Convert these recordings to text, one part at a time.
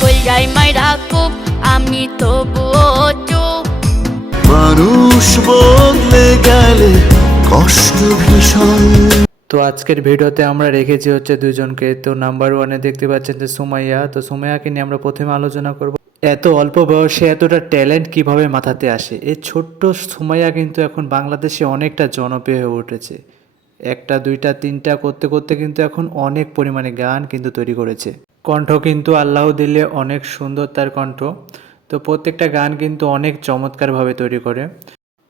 কইরাই মাইরা খুব আমি তবুও চুপ। মানুষ বদলে গেলে কষ্ট ভীষণ। তো আজকের ভিডিওতে আমরা রেখেছি হচ্ছে দুজনকে। তো নাম্বার ওয়ানে দেখতে পাচ্ছেন যে সুমাইয়া। তো সুমাইয়াকে নিয়ে আমরা প্রথমে আলোচনা করব এত অল্প বয়সে এতটা ট্যালেন্ট কিভাবে মাথাতে আসে। এই ছোট্ট সুমাইয়া কিন্তু এখন বাংলাদেশে অনেকটা জনপ্রিয় হয়ে উঠেছে। একটা দুইটা তিনটা করতে করতে কিন্তু এখন অনেক পরিমাণে গান কিন্তু তৈরি করেছে। কণ্ঠ কিন্তু আল্লাহ দিলে অনেক সুন্দর তার কণ্ঠ। তো প্রত্যেকটা গান কিন্তু অনেক চমৎকারভাবে তৈরি করে।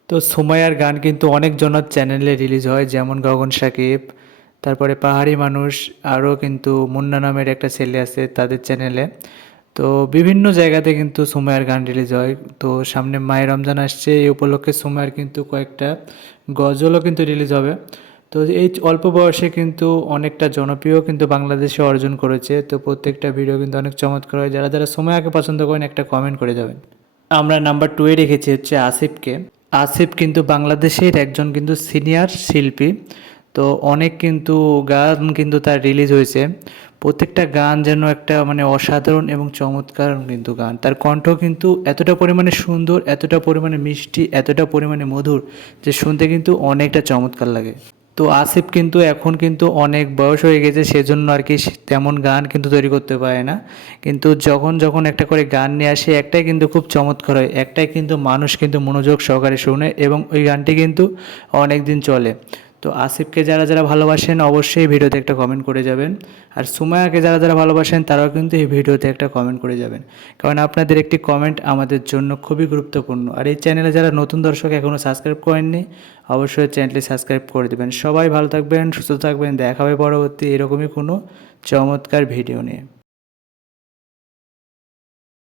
তো সুমাইয়ার গান কিন্তু অনেক জনের চ্যানেলে রিলিজ হয়, যেমন গগন সাকিব, তারপরে পাহাড়ি মানুষ, আরও কিন্তু মুন্না নামের একটা ছেলে আছে তাদের চ্যানেলে। তো বিভিন্ন জায়গাতে কিন্তু সুমাইয়ার গান রিলিজ হয়। তো সামনে মাহে রমজান আসছে, এই উপলক্ষে সুমাইয়ার কিন্তু কয়েকটা গজলও কিন্তু রিলিজ হবে। তো এই অল্প বয়সে কিন্তু অনেকটা জনপ্রিয় কিন্তু বাংলাদেশে অর্জন করেছে। তো প্রত্যেকটা ভিডিও কিন্তু অনেক চমৎকার হয়। যারা যারা সুমাইয়াকে পছন্দ করেন একটা কমেন্ট করে যাবেন। আমরা নাম্বার 2-এ রেখেছি হচ্ছে আসিফকে। আসিফ কিন্তু বাংলাদেশের একজন কিন্তু সিনিয়র শিল্পী। তো অনেক কিন্তু গান কিন্তু তার রিলিজ হয়েছে। প্রত্যেকটা গান যেন একটা মানে অসাধারণ এবং চমৎকার কিন্তু গান। তার কণ্ঠ কিন্তু এতটা পরিমাণে সুন্দর, এতটা পরিমাণে মিষ্টি, এতটা পরিমাণে মধুর যে শুনতে কিন্তু অনেকটা চমৎকার লাগে। তো আসিফ কিন্তু এখন কিন্তু অনেক বয়স হয়ে গেছে, সেজন্য আর কি তেমন গান কিন্তু তৈরি করতে পারে না। কিন্তু যখন যখন একটা করে গান নিয়ে আসে, একটাই কিন্তু খুব চমৎকার হয়, একটাই কিন্তু মানুষ কিন্তু মনোযোগ সহকারে শুনে এবং ওই গানটি কিন্তু অনেক দিন চলে। তো আসিফকে যারা যারা ভালোবাসেন অবশ্যই ভিডিওতে একটা কমেন্ট করে যাবেন। আর সুমাইয়াকে যারা যারা ভালোবাসেন তারাও কিন্তু এই ভিডিওতে একটা কমেন্ট করে যাবেন, কারণ আপনাদের একটি কমেন্ট আমাদের জন্য খুবই গুরুত্বপূর্ণ। আর এই চ্যানেলে যারা নতুন দর্শক এখনও সাবস্ক্রাইব করেননি, অবশ্যই চ্যানেলটি সাবস্ক্রাইব করে দেবেন। সবাই ভালো থাকবেন, সুস্থ থাকবেন, দেখা হবে পরবর্তী এরকমই কোনো চমৎকার ভিডিও নিয়ে।